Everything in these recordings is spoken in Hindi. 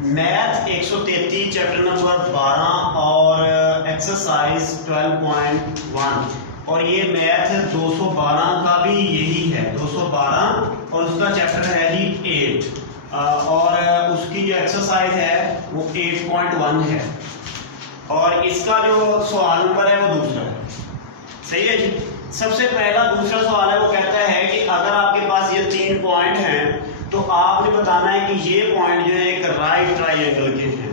मैथ 133 चैप्टर नंबर 12 और एक्सरसाइज 12.1 और ये मैथ 212 का भी यही है 212 और उसका चैप्टर है जी 8 और उसकी जो एक्सरसाइज है वो 8.1 है और इसका जो सवाल नंबर है वो दूसरा है। सही है जी। सबसे पहला दूसरा सवाल है वो कहता है कि अगर आपके पास ये 3 पॉइंट हैं तो आपने बताना है कि ये पॉइंट जो है एक राइट ट्राइंगल के हैं।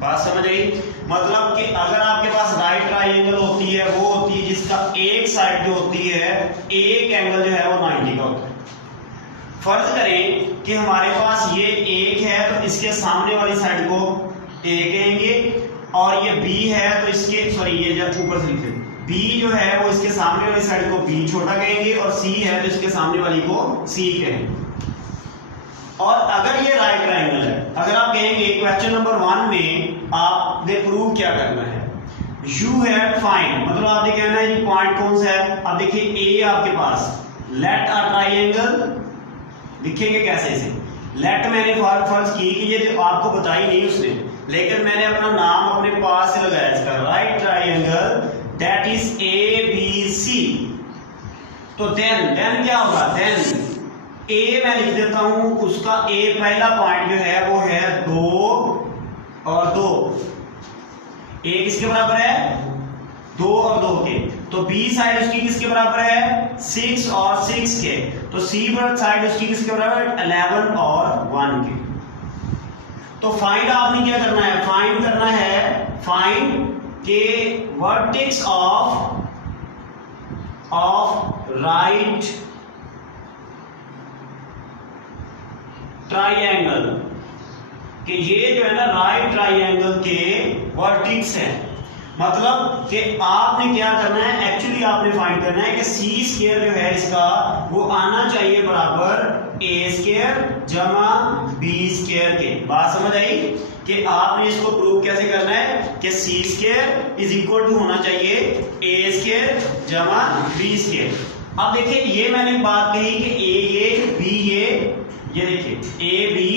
बात समझ आई? मतलब कि अगर आपके पास राइट ट्राइंगल होती है वो होती है जिसका एक साइड जो होती है एक एंगल जो है वो 90 का होता है। फर्ज करें कि हमारे पास ये एक है तो इसके सामने वाली साइड को ए कहेंगे और ये बी है तो इसके सॉरी ये जब ऊपर से लिखे बी जो है वो इसके सामने वाली साइड को बी छोटा कहेंगे और सी है तो इसके सामने वाली को सी कहेंगे। और अगर ये राइट ट्राइंगल है, अगर आप कहेंगे क्वेश्चन नंबर 1 में आपने प्रूव क्या करना है, यू हैव फाइंड, मतलब आपने कहना है ये पॉइंट कौन सा है। अब देखिए ए आपके पास लेट अ ट्राइंगल लिखेंगे कैसे इसे। लेट मैंने फर्ज की कि ये जो आपको बताई नहीं उसने, लेकिन मैंने अपना नाम अपने पास से लगाया इसका right triangle that is A B C. तो देन क्या होगा, देन ए मैं लिख देता हूं उसका ए पहला पॉइंट जो है वो है 2 और 2। ए किसके बराबर है 2 और 2 के। तो बी साइड उसकी किसके बराबर है 6 और 6 के। तो सी साइड उसकी किसके बराबर है 11 और 1 के। तो फाइंड आपने क्या करना है, फाइंड करना है फाइंड के वर्टेक्स ऑफ राइट ट्राइंगल कि ये जो है ना राइट ट्राइंगल के वर्टेक्स हैं। मतलब कि आपने क्या करना है, एक्चुअली आपने फाइंड करना है कि सी स्क्वायर जो है इसका वो आना चाहिए बराबर ए स्क्वायर जमा बी स्क्वायर के। बात समझ आई कि आपने इसको प्रूव कैसे करना है कि सी स्क्वायर इज इक्वल टू होना चाहिए ए स्क्वायर जमा बी स्क्वायर। अब देखिए ये मैंने बात कही कि ए ये बी ये देखिए ए बी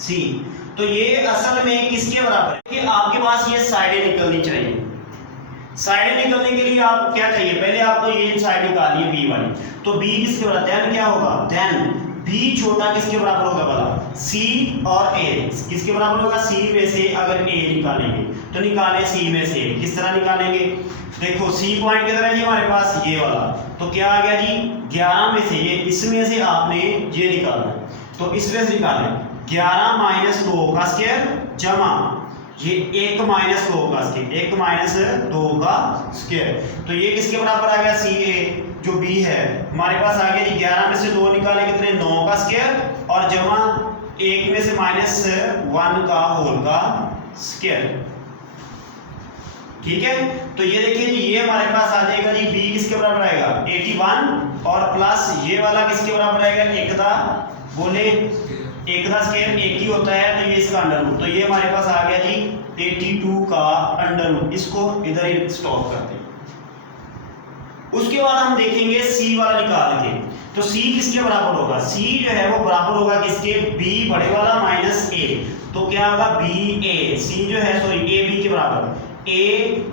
सी, तो ये असल में किसके बराबर है कि आपके पास ये साइडें निकलनी चाहिए। साइडें निकलने के लिए आप क्या चाहिए, पहले आपको ये साइड निकालिए बी वाली। तो बी किसके बराबर, देन क्या होगा, देन बी छोटा किसके बराबर होगा भला, सी और ए किसके बराबर होगा, सी में से अगर ए निकालेंगे तो निकाले सी में से। किस तरह निकालेंगे, देखो सी पॉइंट किधर है जी हमारे पास ये वाला, तो क्या आ गया जी 11 में से ये इसमें से आपने ये निकालना है। तो इसमें से निकालें 11 माइनस 2 का स्क्वायर जमा ये 1 माइनस 2 का स्क्वायर, 1 माइनस 2 का स्क्वायर। तो ये किसके बराबर आ गया, सी ए जो बी है हमारे पास आ गया जी 11 में से 2 निकाले कितने 9 का स्क्वायर और जमा 1 में से माइनस 1 का होल का स्क्वायर। ठीक है, तो ये देखिए जी ये हमारे पास आ जाएगा जी बी किसके बराबर आएगा 81 और प्लस ये वाला किसके बराबर आएगा, एक दा बोले एक दा स्क्वायर एक ही होता है तो ये इसका अंडर रूट। तो ये हमारे पास आ गया जी 82 का अंडर रूट। इसको इधर ही स्टॉप करते हैं। उसके बाद हम देखेंगे सी वाला निकाल के। तो सी किसके बराबर होगा, सी जो है वो बराबर होगा किसके, बी बड़े वाला माइनस ए। तो क्या होगा बी ए, सी जो है सॉरी ए बी के बराबर, ए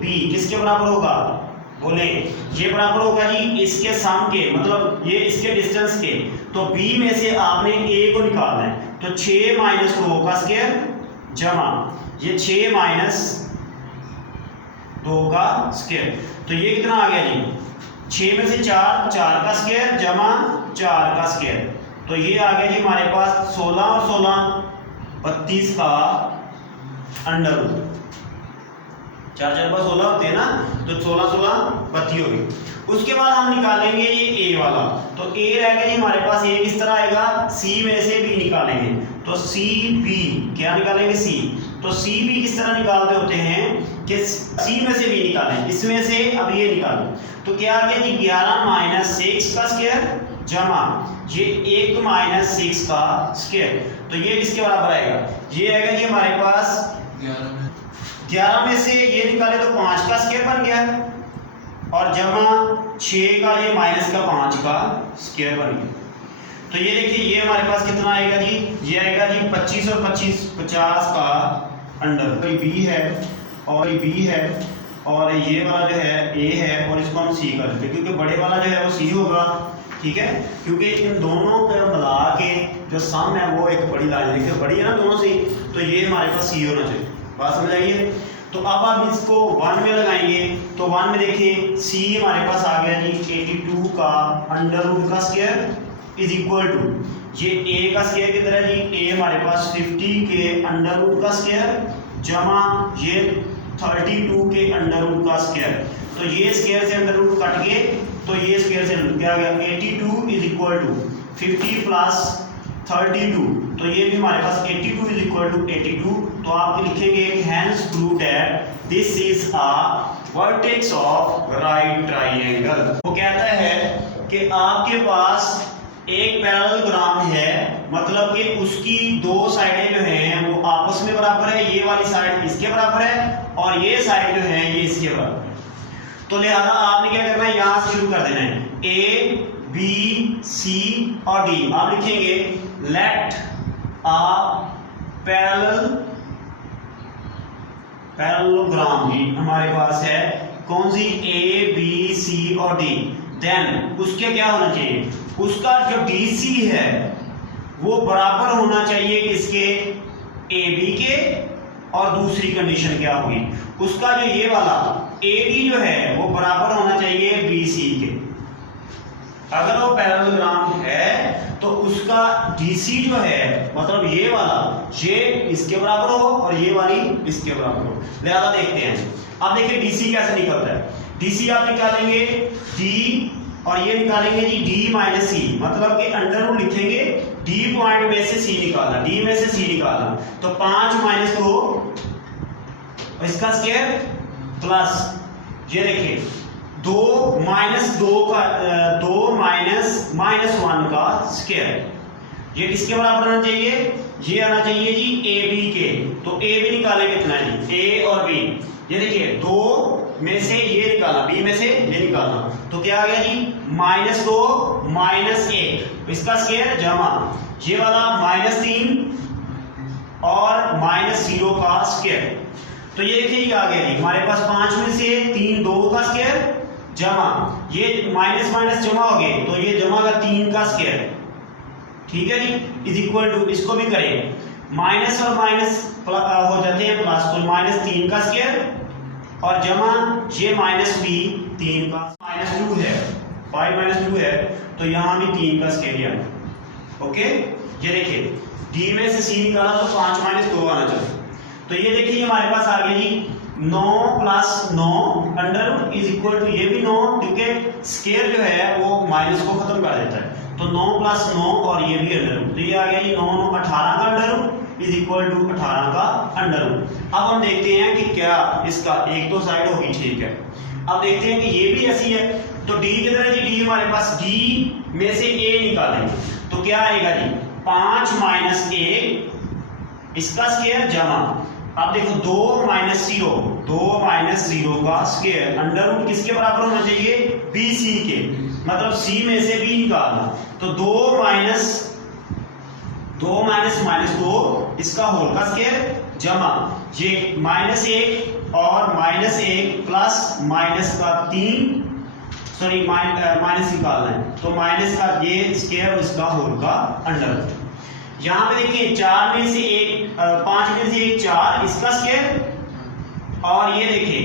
बी किसके बराबर होगा बोले ये बराबर होगा जी इसके सम के, मतलब ये इसके डिस्टेंस के। तो बी में से आपने ए को निकालना है। तो 6 माइनस 2 का स्क्वायर जमा ये 6 माइनस 2 का स्क्वायर। तो ये कितना आ गया जी 6 में से 4 का स्क्वायर जमा 4 का स्क्वायर। तो ये आ गया जी हमारे पास 16 और 16 32 का अंडर रूट। 4 4 16 होते हैं ना, तो 16 16 32 हो गई। उसके बाद हम निकालेंगे ये ए वाला। तो ए रहेगा जी हमारे पास, ए किस तरह आएगा, सी में से बी निकालेंगे। तो सी बी क्या निकालेंगे सी। तो सी बी किस तरह निकालते होते हैं कि सी में से बी निकालें, इसमें से अब ये निकालें। तो क्या आ गया जी 11 माइनस 6 का स्क्वायर जमा ये 1 माइनस 6 का स्क्वायर। तो ये किसके बराबर आएगा, ये आएगा जी हमारे पास 11 में से ये निकाले तो 5 का स्क्वायर बन गया और जमा 6 का ये माइनस का 5 का स्क्वायर बन गया। तो ये देखिए ये हमारे पास कितना आएगा जी, ये आएगा जी 25 और 25 50 का अंडर बी है और बी है और ये वाला जो है ए है और इसको हम सी कर देते हैं क्योंकि बड़े वाला जो है वो सी होगा, ठीक है, क्योंकि इन दोनों को मिला के जो सम है वो एक बड़ी लाइन देखिए बड़ी है ना दोनों से, तो ये हमारे पास सी होना चाहिए। बात समझ आइए। तो अब आप इसको 1 में लगाएंगे तो 1 में देखिए सी हमारे पास आ गया जी 82 का अंडर रूट का स्क्वायर इज इक्वल टू, ये ए का स्क्वायर किधर है जी, ए हमारे पास 50 के अंडर रूट का स्क्वायर जमा ये 32 के अंडर रूट का स्क्वायर, तो ये स्क्वायर से अंडर रूट कट गए तो ये स्क्वायर से क्या गया 82 इज इक्वल टू 50 प्लस 32, तो ये भी हमारे पास 82 इज इक्वल टू 82, तो आप लिखेंगे hence prove that this is a vertex of right triangle. वो कहता है कि आपके पास एक पैरेललोग्राम है, मतलब कि उसकी दो साइडें जो हैं वो आपस में बराबर है, ये वाली साइड इसके बराबर है और ये साइड जो है ये इसके बराबर है, तो लिहाजा आपने क्या करना है यहां से शुरू कर देना है ए बी सी और डी। आप लिखेंगे लेट अ पैरेललोग्राम भी हमारे पास है कौन सी ए बी सी और डी, देन उसके क्या होना चाहिए, उसका जो DC है वो बराबर होना चाहिए किसके, AB के, और दूसरी कंडीशन क्या होगी, उसका जो ये वाला AD जो है वो बराबर होना चाहिए BC के। अगर वो पैरेललोग्राम है तो उसका DC जो है मतलब ये वाला ये इसके बराबर हो और ये वाली इसके बराबर हो। लिहाजा देखते हैं, अब देखिए DC कैसे निकलता है। DC आप निकालेंगे D और ये निकालेंगे जी D माइनस सी, मतलब कि अंडर रूट लिखेंगे D पॉइंट में से C निकालना, D में से C निकालना, तो 5 माइनस 2 इसका स्क्वायर प्लस ये देखिए 2 माइनस 2 का 2 माइनस माइनस 1 का स्क्वायर, ये किसके बराबर आना चाहिए, ये आना चाहिए जी AB के, तो AB निकालेंगे कितना जी A और B, ये देखिए 2 में से ये निकालना B में से ये निकालना, तो क्या आ गया जी -2 माइनस 1 इसका स्क्वायर जमा ये वाला -3 और -0 का स्क्वायर, तो ये देखिए ये आ गया जी हमारे पास 5 में से 3 2 का स्क्वायर जमा ये माइनस माइनस जमा हो गए तो ये जमा का 3 का स्क्वायर, ठीक है जी, इज इक्वल टू इसको भी करें माइनस और माइनस हो जाते हैं प्लस, तो -3 का स्क्वायर और जमा ये -b 3 का -2 है 5 -2 है, तो यहां भी 3 का स्क्वायर आना। ओके, ये देखिए d में से c निकाला तो 5 - 2 आना चाहिए, तो ये देखिए हमारे पास आ गया जी 9 + 9 under root is equal to ये भी 9 क्योंकि स्क्वायर जो है वो माइनस को खत्म कर देता है, तो 9 + 9 और ये भी अंडर रूट, तो ये आ गया जी 9 9 18 का under root is equal to 18 का अंडर रूट। अब हम देखते हैं कि क्या इसका एक तो साइड होगी, ठीक है, अब देखते हैं कि ये भी ऐसी है, तो d किधर है जी, d हमारे पास d में से a निकालेंगे तो क्या आएगा जी 5 - 1 इसका स्क्वायर जमा, अब देखो 2 - 0 का स्क्वायर अंडर रूट किसके बराबर होना चाहिए, BC के, मतलब C में से B निकालना, तो 2 माइनस -2 इसका होल का स्क्वायर जमा ये -1 और -1 प्लस माइनस का 3 सॉरी माइनस निकालना है, तो माइनस का ये स्क्वायर इसका होल का अंडर रूट। यहां पे देखिए 4 में से 1 5 में से 1 4 इसका स्क्वायर और ये देखिए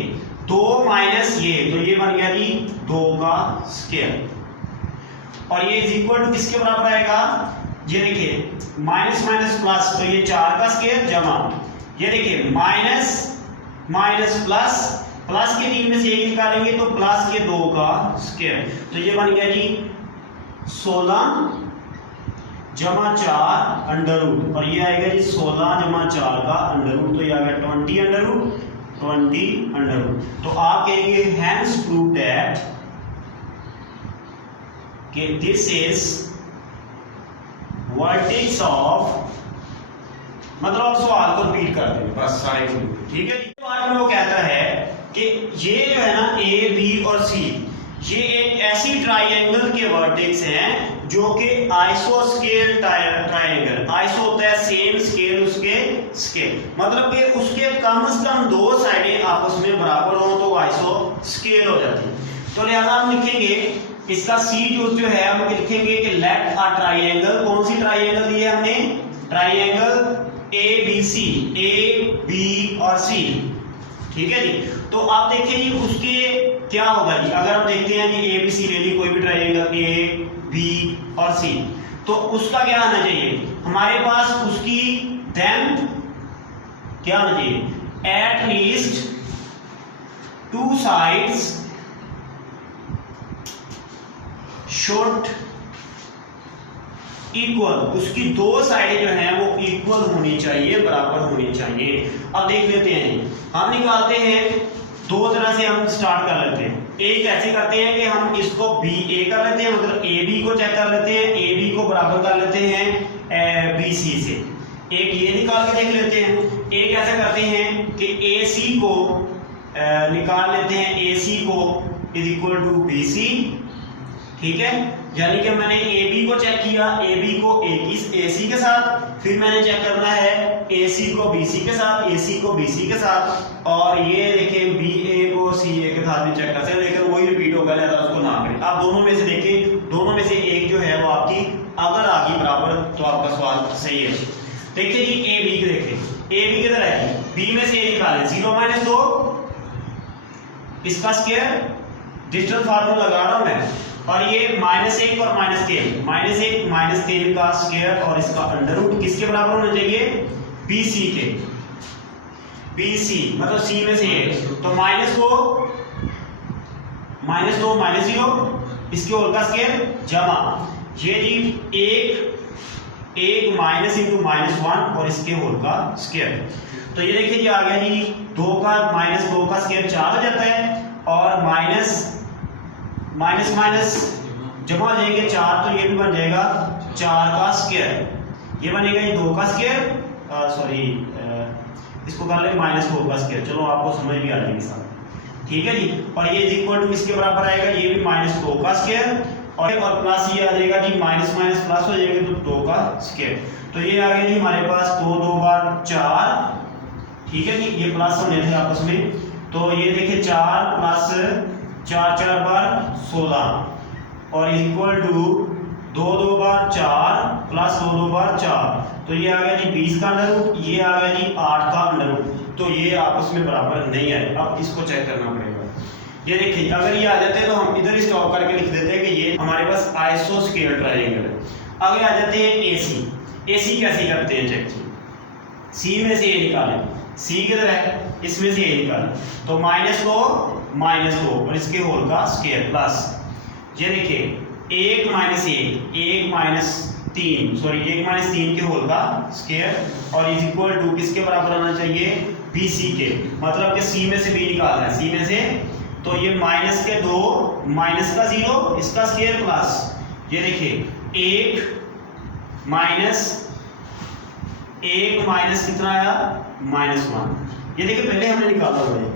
2 माइनस ये, तो ये बन गया जी 2 का स्क्वायर और ये इज इक्वल टू किसके बराबर आएगा, ये देखिए माइनस प्लस, तो ये 4 का स्क्वायर जमा ये देखिए माइनस प्लस के 3 में से 1 निकालेंगे तो प्लस के 2 का स्क्वायर, तो ये बन गया जी 16 जमा 4 अंडर रूट और ये आएगा जी 16 जमा 4 का अंडर रूट, तो ये आ गया 20 अंडर रूट। तो आप कहेंगे हैंस प्रूव दैट कि दिस इज वर्टेक्स ऑफ, मतलब आप सवाल को रिपीट कर देंगे बस सारे, ठीक है। पार्ट में वो कहता है कि ये जो है ना A B और C ये एक ऐसी ट्राइएंगल के वर्टेक्स हैं जो कि आइसोस्केल ट्रायंगल, आइसो होता है सेम, स्केल उसके स्केल, मतलब कि उसके कम से कम दो साइडें आपस में बराबर हो तो आइसो स्केल हो जाती है। तो लिहाजा हम लिखेंगे इसका सी जो है हम लिखेंगे कि लेट अ ट्रायंगल, कौन सी ट्रायंगल दी है हमने, triangle A B C, A B और सी, ठीक है जी। तो आप देखिए जी उसके क्या होगा जी, अगर हम देखते हैं जी ए बी सी ले ली कोई भी ट्रायंगल ए बी और सी, तो उसका क्या आना चाहिए हमारे पास, उसकी लेंथ क्या होना चाहिए, at least two sides should equal, उसकी दो साइडें जो हैं वो इक्वल होनी चाहिए, बराबर होनी चाहिए। अब देख लेते हैं, हम निकालते हैं दो तरह से, हम स्टार्ट कर लेते हैं। एक ऐसे करते हैं कि हम इसको बी ए कर लेते हैं, मतलब ए बी को चेक कर लेते हैं, ए बी को बराबर कर लेते हैं बी सी से, एक ये निकाल के देख लेते हैं। एक ऐसा करते हैं कि ए सी को निकाल लेते हैं, ए सी को is equal to B C, ठीक है, यानी कि मैंने ए बी को चेक किया, ए बी को ए सी के साथ, फिर मैंने चेक करना है ए सी को बी सी के साथ, ए सी को बी सी के साथ, और ये देखें बी ए को सी ए के साथ भी चेक कर सकते हैं, लेकिन वही रिपीट होगा, लिहाजा उसको ना करें। आप दोनों में से देखिए, दोनों में से एक जो है वो आपकी अगर आ गई बराबर तो आपका सवाल सही है। देखिए जी ए बी के देखें, ए बी किधर है, बी में से ए निकालें, 0 - 2 इसका स्क्वायर, डिजिटल फार्मूला लगा रहा हूं मैं, और ये -1 और -3, -1 -3 का स्क्वायर और इसका अंडर रूट किसके बराबर होना चाहिए, BC के, BC मतलब C में से तो -2 -0 इसके होल का स्क्वायर जमा ये जी एक माइनस इंटू -1 और इसके होल का स्क्वायर। तो ये देखिए जी आ गया जी 2 का -2 का स्क्वायर 4 हो जाता है, और माइनस जमा हो जाएंगे 4, तो ये भी बन जाएगा 4 का स्क्वायर, ये बनेगा ये 2 का स्क्वायर, सॉरी इसको कर ले -4 का स्क्वायर, चलो आपको समझ भी आ जाएगी साहब, ठीक है जी। और ये इक्वल टू इसके बराबर आएगा, ये भी -2 का स्क्वायर, और प्लस ये आ जाएगा जी माइनस प्लस हो जाएगा तो 2 का स्क्वायर। तो ये आ गया जी हमारे पास 2 2 बार 4, ठीक है जी, ये प्लस होने थे आपस में, तो ये देखिए 4 प्लस 4 4 बार 16 और इक्वल टू 2 2 बार 4 प्लस 2 2 बार 4, तो ये आ गया जी 20 का अंडर रूट, ये आ गया जी 8 का अंडर रूट, तो ये आपस में बराबर नहीं है। अब इसको चेक करना पड़ेगा। ये देखिए अगर ये आ जाते हैं तो हम इधर स्टॉप करके लिख देते हैं कि ये हमारे पास आइसोस्केल ट्रायंगल है। अगर आ जाते हैं एसी, एसी कैसे करते हैं चेक, सी में से ए निकालें, सी किधर है, इसमें से ए निकालें, तो -2 और इसके होल का स्क्वायर प्लस, ये देखिए 1 - 3 के होल का स्क्वायर और इज इक्वल टू किसके बराबर आना चाहिए, BC के, मतलब कि सी में से बी निकालना है, सी में से, तो ये माइनस के 2 माइनस का 0 इसका स्क्वायर प्लस, ये देखिए 1 माइनस कितना आया -1, ये देखिए पहले हमने निकाला हुआ है,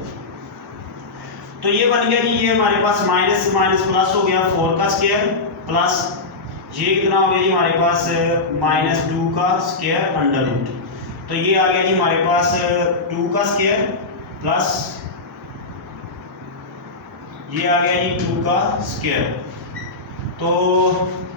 तो ये बन गया जी, ये हमारे पास माइनस प्लस हो गया 4 का स्क्वायर प्लस ये कितना हो गया जी हमारे पास -2 का स्क्वायर अंडर रूट, तो ये आ गया जी हमारे पास 2 का स्क्वायर प्लस ये आ गया जी 2 का स्क्वायर, तो